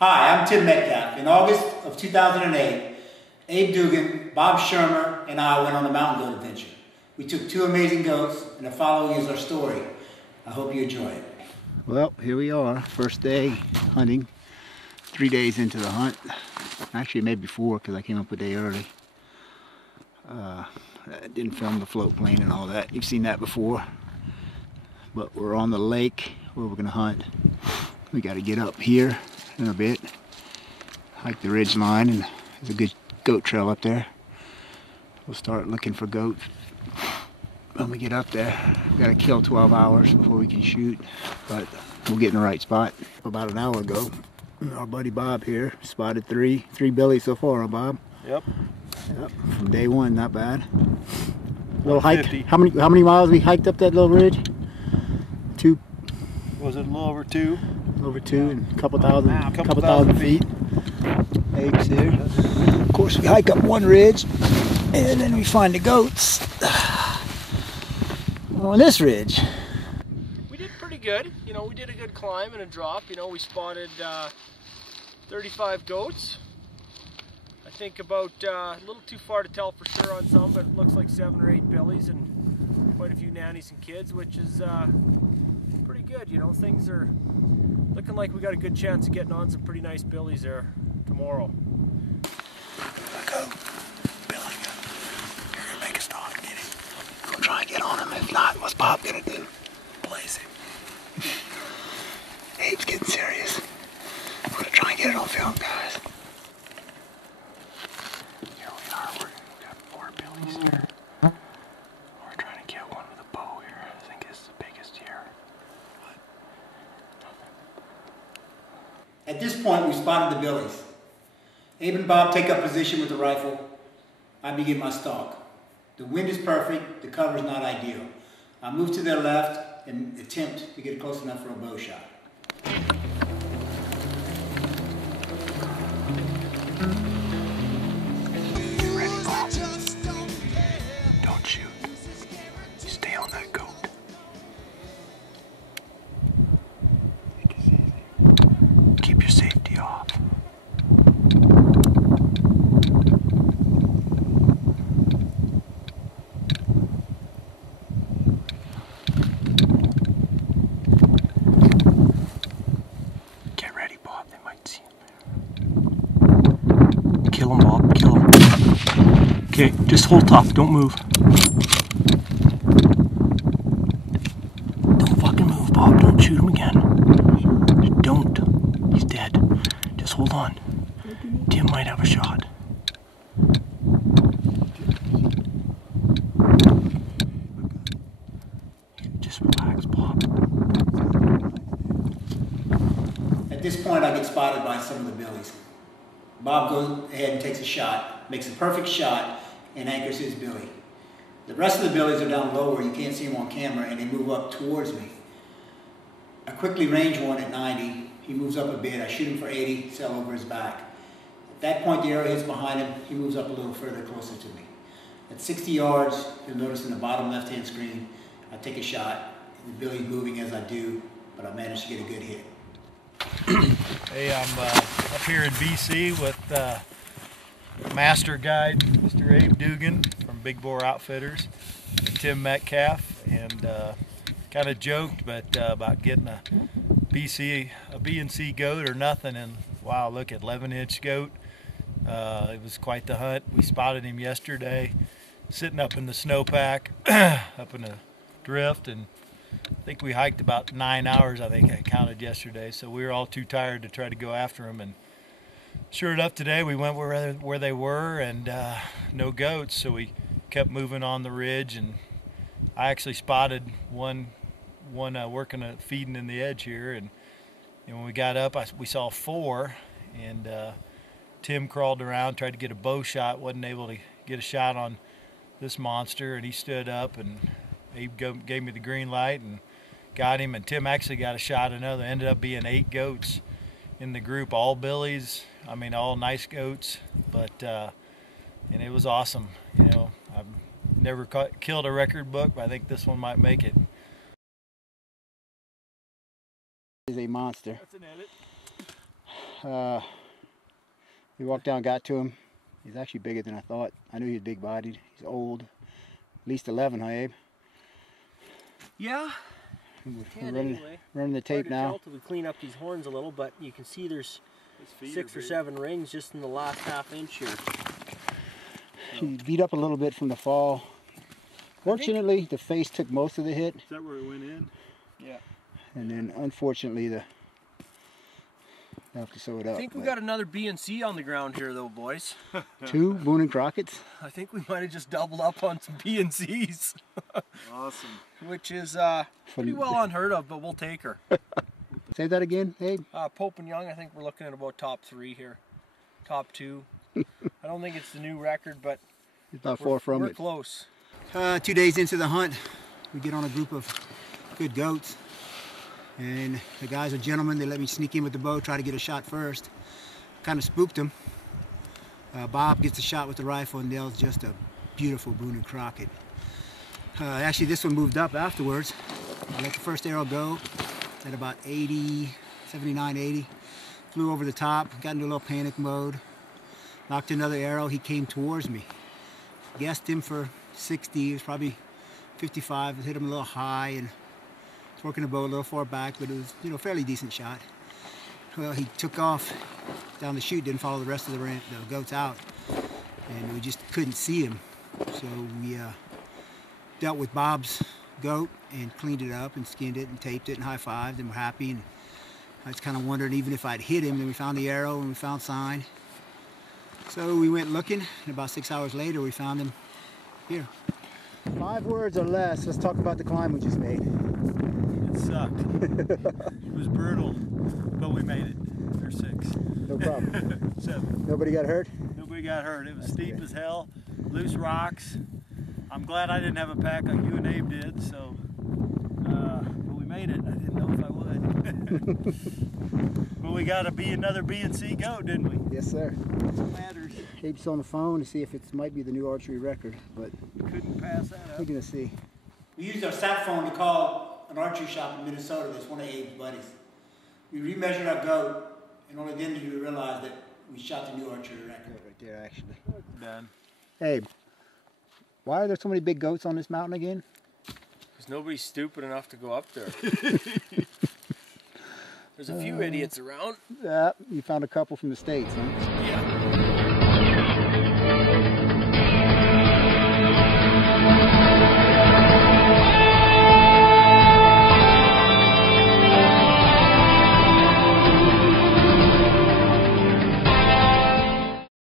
Hi, I'm Tim Metcalfe. In August of 2008, Abe Dougan, Bob Shermer, and I went on a mountain goat adventure. We took 2 amazing goats, and the following is our story. I hope you enjoy it. Well, here we are, first day hunting, 3 days into the hunt. Actually, maybe 4 because I came up a day early. I didn't film the float plane and all that. You've seen that before. But we're on the lake where we're going to hunt. We got to get up here in a bit, hike the ridge line, and there's a good goat trail up there. We'll start looking for goats when we get up there. We got to kill 12 hours before we can shoot, but we'll get in the right spot. About an hour ago, our buddy Bob here spotted three billies so far, huh, Bob? Yep. Yep. From day one, not bad. Little hike. How many miles we hiked up that little ridge? 2. Was it a little over 2? Over 2 and a couple thousand feet. Abe's here. Of course, we hike up one ridge and then we find the goats on this ridge. We did pretty good. You know, we did a good climb and a drop. You know, we spotted 35 goats. I think about a little too far to tell for sure on some, but it looks like 7 or 8 billies and quite a few nannies and kids, which is pretty good. You know, things are looking like we got a good chance of getting on some pretty nice billies there tomorrow. Go. Billy, you're gonna make a stop and get him. We'll try and get on him. If not, what's Bob gonna do? Blaze him. Abe's getting serious. We're gonna try and get it on film, guys. Here we are. We got 4 billies here. We're trying to get one with a bow here. I think it's the biggest here. At this point, we spotted the billies. Abe and Bob take up position with the rifle. I begin my stalk. The wind is perfect, the cover is not ideal. I move to their left and attempt to get close enough for a bow shot. Get ready, Bob. Don't shoot. You stay on that goat. Take it easy. Keep your safety off. Get ready, Bob. They might see him there. Kill him, Bob. Kill him. Okay, just hold tough. Don't move. Don't fucking move, Bob. Don't shoot him again. Don't. He's dead. Just hold on. Tim might have a shot. Just relax, Bob. At this point, I get spotted by some of the billies. Bob goes ahead and takes a shot, makes a perfect shot, and anchors his billy. The rest of the billies are down lower, you can't see them on camera, and they move up towards me. I quickly range one at 90. He moves up a bit. I shoot him for 80, sail over his back. At that point, the arrow hits behind him. He moves up a little further, closer to me. At 60 yards, you'll notice in the bottom left-hand screen, I take a shot. The billy's moving as I do, but I managed to get a good hit. Hey, I'm up here in BC with master guide, Mr. Abe Dougan from Big Boar Outfitters, and Tim Metcalfe, and kind of joked about getting a B and C goat or nothing, and wow, look at 11-inch goat. It was quite the hunt. We spotted him yesterday, sitting up in the snowpack, up in a drift, and I think we hiked about 9 hours, I think I counted yesterday, so we were all too tired to try to go after him. And sure enough, today we went where they were, and no goats, so we kept moving on the ridge. And I actually spotted one working feeding in the edge here, and when we got up, we saw 4, and Tim crawled around, tried to get a bow shot, wasn't able to get a shot on this monster, and he stood up, and Abe gave me the green light and got him, and Tim actually got a shot at another. Ended up being 8 goats in the group, all billies. I mean, all nice goats, but and it was awesome. You know, I've never killed a record book, but I think this one might make it. Is a monster. That's an edit. We walked down, got to him. He's actually bigger than I thought. I knew he was big-bodied. He's old. At least 11, huh, Abe? Yeah. We're running the tape now. Hard to tell till we clean up these horns a little, but you can see there's 6 or 7 rings just in the last half inch here. He beat up a little bit from the fall. Fortunately, the face took most of the hit. Is that where it went in? Yeah. And then, unfortunately, I have to sew it up. I think we got another B and C on the ground here, though, boys. 2 Boone and Crockets. I think we might have just doubled up on some B and C's. Awesome. Which is pretty well unheard of, but we'll take her. Say that again, Abe? Pope and Young, I think we're looking at about top 3 here. Top 2. I don't think it's the new record, but It's not far from we're it. close. 2 days into the hunt, we get on a group of good goats. And the guys are gentlemen. They let me sneak in with the bow, try to get a shot first. Kind of spooked them. Bob gets a shot with the rifle and nails just a beautiful Boone and Crocket. Actually, this one moved up afterwards. I let the first arrow go at about 80, 79, 80. Flew over the top, got into a little panic mode. Knocked another arrow. He came towards me. Guessed him for 60. He was probably 55. Hit him a little high and working the bow a little far back, but it was, you know, a fairly decent shot. Well, he took off down the chute, didn't follow the rest of the goats out, and we just couldn't see him. So we dealt with Bob's goat and cleaned it up and skinned it and taped it and high-fived, and we're happy. And I was kind of wondering even if I'd hit him. Then we found the arrow and we found sign. So we went looking, and about 6 hours later we found him here. 5 words or less. Let's talk about the climb we just made. It sucked. It was brutal, but we made it. There's 6. No problem. 7. Nobody got hurt? Nobody got hurt. It was That's steep good. as hell, loose rocks. I'm glad I didn't have a pack like you and Abe did, so, but we made it. I didn't know if I would. But we got to be another B and C goat, didn't we? Yes, sir. That's what matters. Abe's on the phone to see if it might be the new archery record, but Couldn't pass that we're up. gonna see. We used our sat phone to call an archery shop in Minnesota that's one of Abe's buddies. We remeasured our goat, and only then did we realize that we shot the new archery record. Right there, actually. Done. Abe, why are there so many big goats on this mountain again? Because nobody's stupid enough to go up there. There's a few idiots around. Yeah, you found a couple from the States, huh? Yeah.